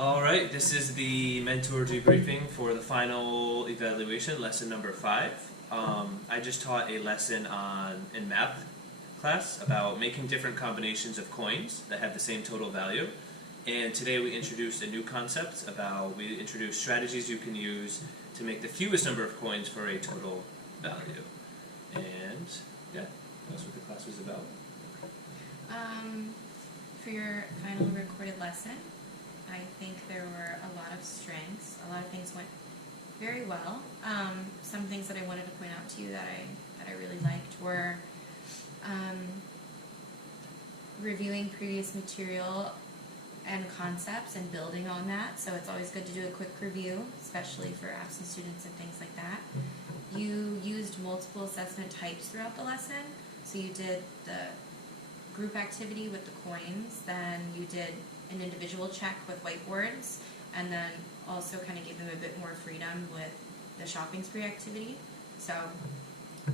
Alright, this is the mentor debriefing for the final evaluation, lesson number 5. I just taught a lesson in math class about making different combinations of coins that have the same total value. And today we introduced a new concept we introduced strategies you can use to make the fewest number of coins for a total value. And yeah, that's what the class was about. For your final recorded lesson, I think there were a lot of strengths. A lot of things went very well. Some things that I wanted to point out to you that I really liked were reviewing previous material and concepts and building on that. So it's always good to do a quick review, especially for absent students and things like that. You used multiple assessment types throughout the lesson. So you did the group activity with the coins, then you did an individual check with whiteboards, and then also kind of gave them a bit more freedom with the shopping spree activity. So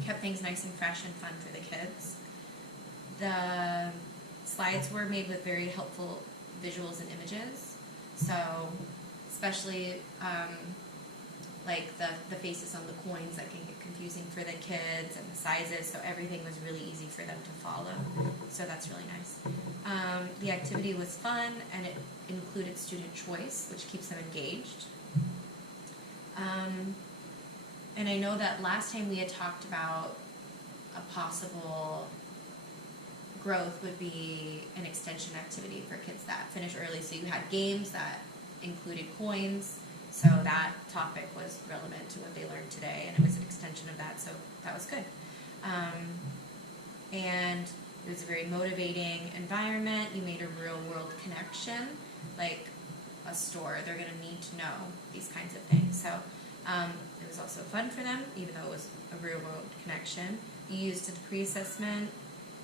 kept things nice and fresh and fun for the kids. The slides were made with very helpful visuals and images. So especially like the faces on the coins that can get confusing for the kids, and the sizes, so everything was really easy for them to follow. So that's really nice. The activity was fun, and it included student choice, which keeps them engaged. And I know that last time we had talked about a possible growth would be an extension activity for kids that finish early. So you had games that included coins, so that topic was relevant to what they learned today, and it was an extension of that, so that was good. And it was a very motivating environment. You made a real-world connection, like a store. They're going to need to know these kinds of things. So it was also fun for them, even though it was a real-world connection. You used the pre-assessment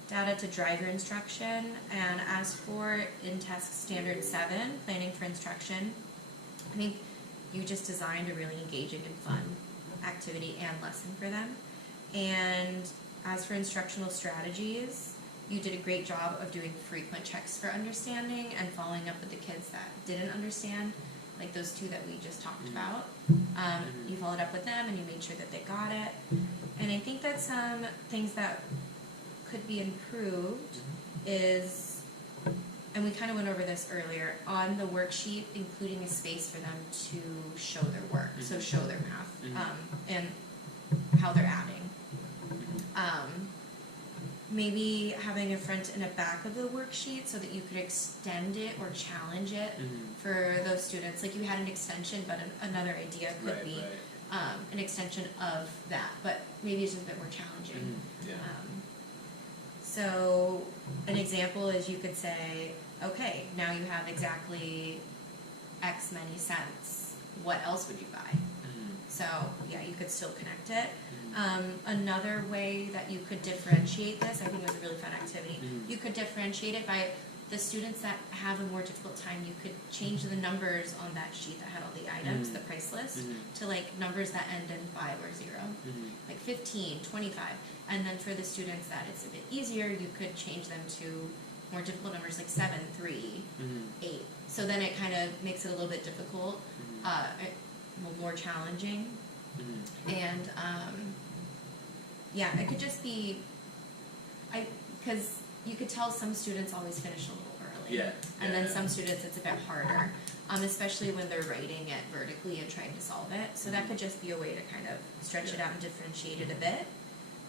data to drive your instruction, and as for in-task standard 7, planning for instruction, I think you just designed a really engaging and fun activity and lesson for them. And as for instructional strategies, you did a great job of doing frequent checks for understanding and following up with the kids that didn't understand, like those two that we just talked about. You followed up with them and you made sure that they got it. And I think that some things that could be improved is, and we kind of went over this earlier, on the worksheet, including a space for them to show their work, so show their math, and how they're adding. Maybe having a front and a back of the worksheet so that you could extend it or challenge it for those students. Like you had an extension, but another idea could be an extension of that, but maybe it's just a bit more challenging. So an example is you could say, okay, now you have exactly X many cents. What else would you buy? So yeah, you could still connect it. Another way that you could differentiate this, I think it was a really fun activity, you could differentiate it by the students that have a more difficult time. You could change the numbers on that sheet that had all the items, the price list, to like numbers that end in 5 or 0, like 15, 25. And then for the students that it's a bit easier, you could change them to more difficult numbers like 7, 3, 8. So then it kind of makes it a little bit difficult, more challenging. And yeah, it could just be, because you could tell some students always finish a little early, and then some students it's a bit harder, especially when they're writing it vertically and trying to solve it. So that could just be a way to kind of stretch it out and differentiate it a bit.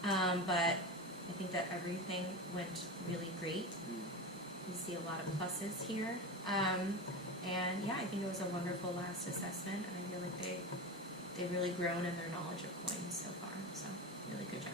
But I think that everything went really great. You see a lot of pluses here. And yeah, I think it was a wonderful last assessment, and I feel like they've really grown in their knowledge of coins so far. So really good job.